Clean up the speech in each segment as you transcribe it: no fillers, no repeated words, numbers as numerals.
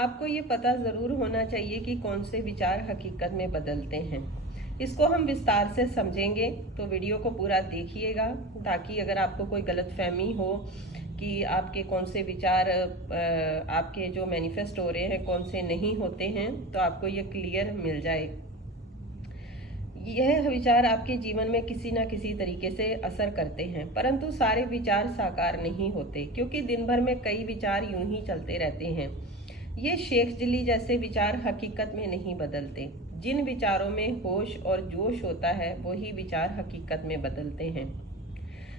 आपको ये पता ज़रूर होना चाहिए कि कौन से विचार हकीकत में बदलते हैं। इसको हम विस्तार से समझेंगे, तो वीडियो को पूरा देखिएगा ताकि अगर आपको कोई गलतफहमी हो कि आपके कौन से विचार आपके जो मैनिफेस्ट हो रहे हैं कौन से नहीं होते हैं, तो आपको ये क्लियर मिल जाए। यह विचार आपके जीवन में किसी न किसी तरीके से असर करते हैं, परंतु सारे विचार साकार नहीं होते, क्योंकि दिन भर में कई विचार यूं ही चलते रहते हैं। ये शेख चिल्ली जैसे विचार हकीकत में नहीं बदलते। जिन विचारों में होश और जोश होता है वही विचार हकीकत में बदलते हैं।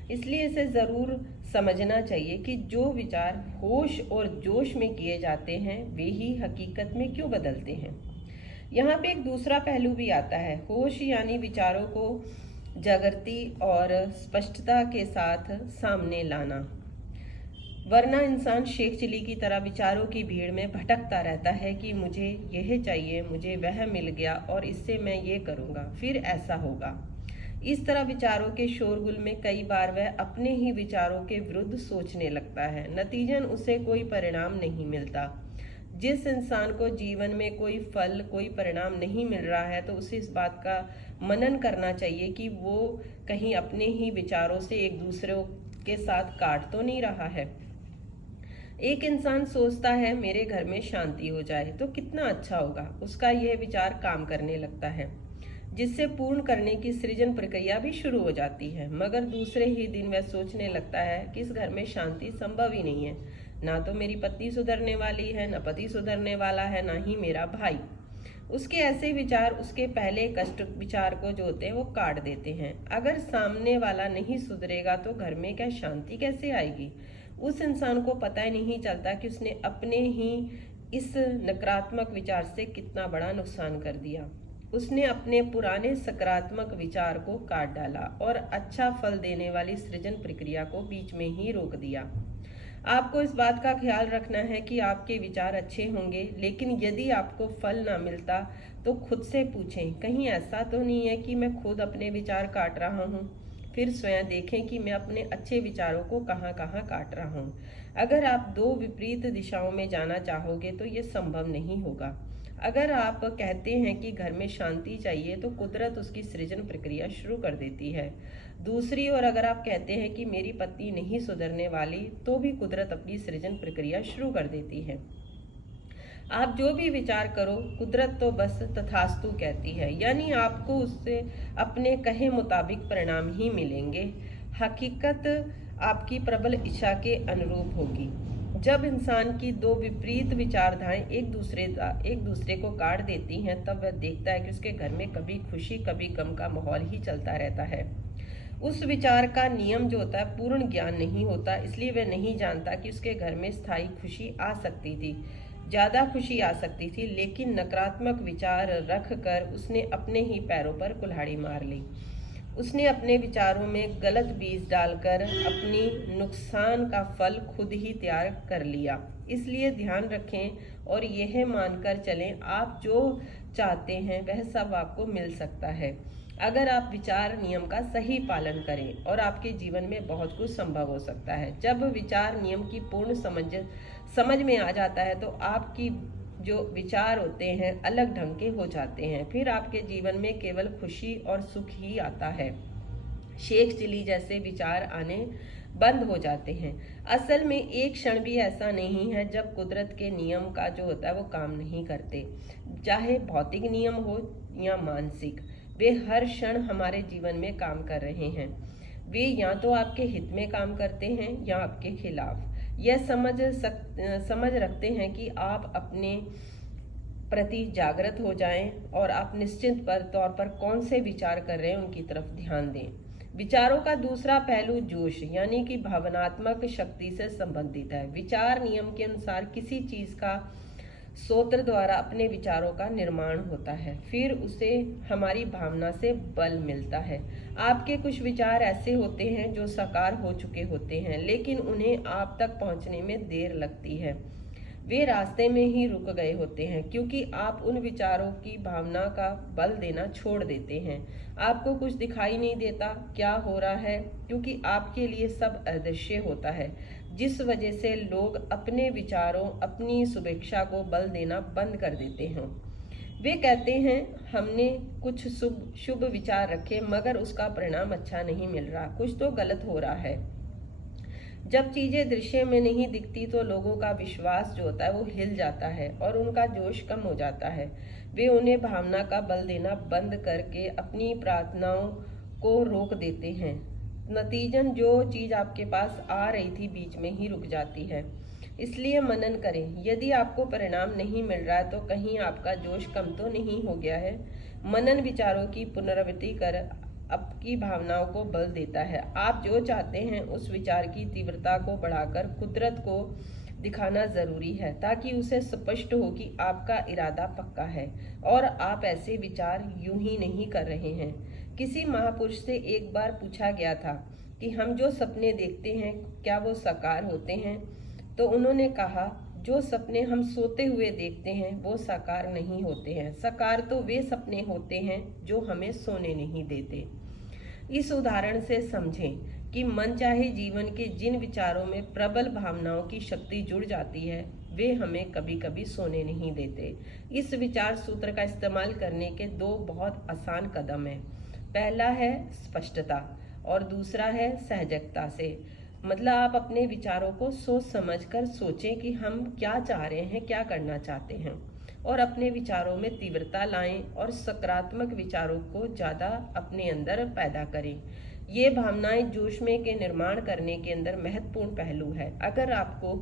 इसलिए इसे ज़रूर समझना चाहिए कि जो विचार होश और जोश में किए जाते हैं वे ही हकीकत में क्यों बदलते हैं। यहाँ पे एक दूसरा पहलू भी आता है। होश यानी विचारों को जागृति और स्पष्टता के साथ सामने लाना, वरना इंसान शेख चिल्ली की तरह विचारों की भीड़ में भटकता रहता है कि मुझे यह चाहिए, मुझे वह मिल गया और इससे मैं ये करूँगा, फिर ऐसा होगा। इस तरह विचारों के शोरगुल में कई बार वह अपने ही विचारों के विरुद्ध सोचने लगता है। नतीजन उसे कोई परिणाम नहीं मिलता। जिस इंसान को जीवन में कोई फल, कोई परिणाम नहीं मिल रहा है, तो उसे इस बात का मनन करना चाहिए कि वो कहीं अपने ही विचारों से एक दूसरे के साथ काट तो नहीं रहा है। एक इंसान सोचता है मेरे घर में शांति हो जाए तो कितना अच्छा होगा। उसका यह विचार काम करने लगता है, जिससे पूर्ण करने की सृजन प्रक्रिया भी शुरू हो जाती है। मगर दूसरे ही दिन वह सोचने लगता है कि इस घर में शांति संभव ही नहीं है। ना तो मेरी पत्नी सुधरने वाली है, ना पति सुधरने वाला है, ना ही मेरा भाई। उसके ऐसे विचार उसके पहले कष्ट विचार को जो होते हैं वो काट देते हैं। अगर सामने वाला नहीं सुधरेगा तो घर में क्या शांति कैसे आएगी। उस इंसान को पता ही नहीं चलता कि उसने अपने ही इस नकारात्मक विचार से कितना बड़ा नुकसान कर दिया। उसने अपने पुराने सकारात्मक विचार को काट डाला और अच्छा फल देने वाली सृजन प्रक्रिया को बीच में ही रोक दिया। आपको इस बात का ख्याल रखना है कि आपके विचार अच्छे होंगे, लेकिन यदि आपको फल ना मिलता तो खुद से पूछें, कहीं ऐसा तो नहीं है कि मैं खुद अपने विचार काट रहा हूँ। फिर स्वयं देखें कि मैं अपने अच्छे विचारों को कहाँ कहाँ काट रहा हूँ। अगर आप दो विपरीत दिशाओं में जाना चाहोगे तो ये संभव नहीं होगा। अगर आप कहते हैं कि घर में शांति चाहिए तो कुदरत उसकी सृजन प्रक्रिया शुरू कर देती है। दूसरी ओर अगर आप कहते हैं कि मेरी पत्नी नहीं सुधरने वाली, तो भी कुदरत अपनी सृजन प्रक्रिया शुरू कर देती है। आप जो भी विचार करो, कुदरत तो बस तथास्तु कहती है, यानी आपको उससे अपने कहे मुताबिक परिणाम ही मिलेंगे। हकीकत आपकी प्रबल इच्छा के अनुरूप होगी। जब इंसान की दो विपरीत विचारधाराएं एक दूसरे को काट देती हैं, तब वह देखता है कि उसके घर में कभी खुशी कभी गम का माहौल ही चलता रहता है। उस विचार का नियम जो होता है पूर्ण ज्ञान नहीं होता, इसलिए वह नहीं जानता कि उसके घर में स्थायी खुशी आ सकती थी, ज़्यादा खुशी आ सकती थी, लेकिन नकारात्मक विचार रख कर उसने अपने ही पैरों पर कुल्हाड़ी मार ली। उसने अपने विचारों में गलत बीज डालकर अपनी नुकसान का फल खुद ही तैयार कर लिया। इसलिए ध्यान रखें और यह मानकर चलें, आप जो चाहते हैं वह सब आपको मिल सकता है अगर आप विचार नियम का सही पालन करें, और आपके जीवन में बहुत कुछ संभव हो सकता है। जब विचार नियम की पूर्ण समझ में आ जाता है तो आपकी जो विचार होते हैं अलग ढंग के हो जाते हैं। फिर आपके जीवन में केवल खुशी और सुख ही आता है। शेख चिल्ली जैसे विचार आने बंद हो जाते हैं। असल में एक क्षण भी ऐसा नहीं है जब कुदरत के नियम का जो होता है वो काम नहीं करते, चाहे भौतिक नियम हो या मानसिक। वे हर क्षण हमारे जीवन में काम कर रहे हैं। वे या तो आपके हित में काम करते हैं या आपके खिलाफ। यह समझ रखते हैं कि आप अपने प्रति जागृत हो जाएं और आप निश्चित तौर पर कौन से विचार कर रहे हैं उनकी तरफ ध्यान दें। विचारों का दूसरा पहलू जोश यानी कि भावनात्मक शक्ति से संबंधित है। विचार नियम के अनुसार किसी चीज का सोत्र द्वारा अपने विचारों का निर्माण होता है, फिर उसे हमारी भावना से बल मिलता है। आपके कुछ विचार ऐसे होते हैं जो साकार हो चुके होते हैं, लेकिन उन्हें आप तक पहुंचने में देर लगती है। वे रास्ते में ही रुक गए होते हैं क्योंकि आप उन विचारों की भावना का बल देना छोड़ देते हैं। आपको कुछ दिखाई नहीं देता क्या हो रहा है, क्योंकि आपके लिए सब अदृश्य होता है। जिस वजह से लोग अपने विचारों, अपनी शुभेच्छा को बल देना बंद कर देते हैं। वे कहते हैं हमने कुछ शुभ विचार रखे मगर उसका परिणाम अच्छा नहीं मिल रहा, कुछ तो गलत हो रहा है। जब चीजें दृश्य में नहीं दिखती तो लोगों का विश्वास जो होता है वो हिल जाता है और उनका जोश कम हो जाता है। वे उन्हें भावना का बल देना बंद करके अपनी प्रार्थनाओं को रोक देते हैं। नतीजन जो चीज आपके पास आ रही थी बीच में ही रुक जाती है। इसलिए मनन करें। यदि आपको परिणाम नहीं मिल रहा है तो कहीं आपका जोश कम तो नहीं हो गया है। मनन विचारों की पुनरावृत्ति कर आपकी भावनाओं को बल देता है। आप जो चाहते हैं उस विचार की तीव्रता को बढ़ाकर कुदरत को दिखाना जरूरी है ताकि उसे स्पष्ट हो कि आपका इरादा पक्का है और आप ऐसे विचार यूं ही नहीं कर रहे हैं। किसी महापुरुष से एक बार पूछा गया था कि हम जो सपने देखते हैं क्या वो साकार होते हैं, तो उन्होंने कहा जो सपने हम सोते हुए देखते हैं वो साकार नहीं होते हैं, साकार तो वे सपने होते हैं जो हमें सोने नहीं देते। इस उदाहरण से समझें कि मनचाहे जीवन के जिन विचारों में प्रबल भावनाओं की शक्ति जुड़ जाती है वे हमें कभी कभी सोने नहीं देते। इस विचार सूत्र का इस्तेमाल करने के दो बहुत आसान कदम हैं। पहला है स्पष्टता और दूसरा है सहजता से। मतलब आप अपने विचारों को सोच समझकर सोचें कि हम क्या चाह रहे हैं, क्या करना चाहते हैं और अपने विचारों में तीव्रता लाएं और सकारात्मक विचारों को ज़्यादा अपने अंदर पैदा करें। ये भावनाएं जोश में के निर्माण करने के अंदर महत्वपूर्ण पहलू है। अगर आपको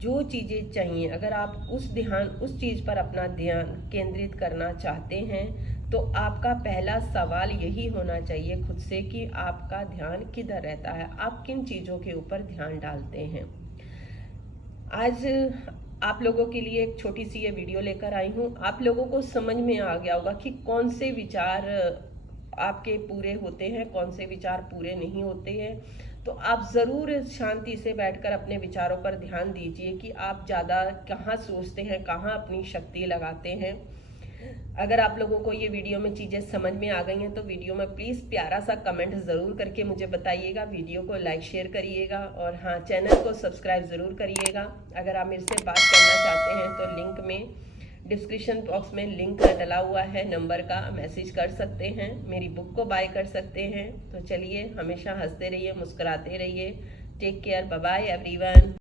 जो चीज़ें चाहिए, अगर आप उस चीज़ पर अपना ध्यान केंद्रित करना चाहते हैं तो आपका पहला सवाल यही होना चाहिए खुद से कि आपका ध्यान किधर रहता है, आप किन चीज़ों के ऊपर ध्यान डालते हैं। आज आप लोगों के लिए एक छोटी सी ये वीडियो लेकर आई हूँ। आप लोगों को समझ में आ गया होगा कि कौन से विचार आपके पूरे होते हैं, कौन से विचार पूरे नहीं होते हैं। तो आप ज़रूर शांति से बैठकर अपने विचारों पर ध्यान दीजिए कि आप ज़्यादा कहाँ सोचते हैं, कहाँ अपनी शक्ति लगाते हैं। अगर आप लोगों को ये वीडियो में चीज़ें समझ में आ गई हैं तो वीडियो में प्लीज़ प्यारा सा कमेंट ज़रूर करके मुझे बताइएगा। वीडियो को लाइक शेयर करिएगा और हाँ, चैनल को सब्सक्राइब ज़रूर करिएगा। अगर आप मेरे से बात करना चाहते हैं तो लिंक में डिस्क्रिप्शन बॉक्स में लिंक डला हुआ है, नंबर का मैसेज कर सकते हैं, मेरी बुक को बाय कर सकते हैं। तो चलिए, हमेशा हंसते रहिए, मुस्कुराते रहिए। Take care, bye bye everyone.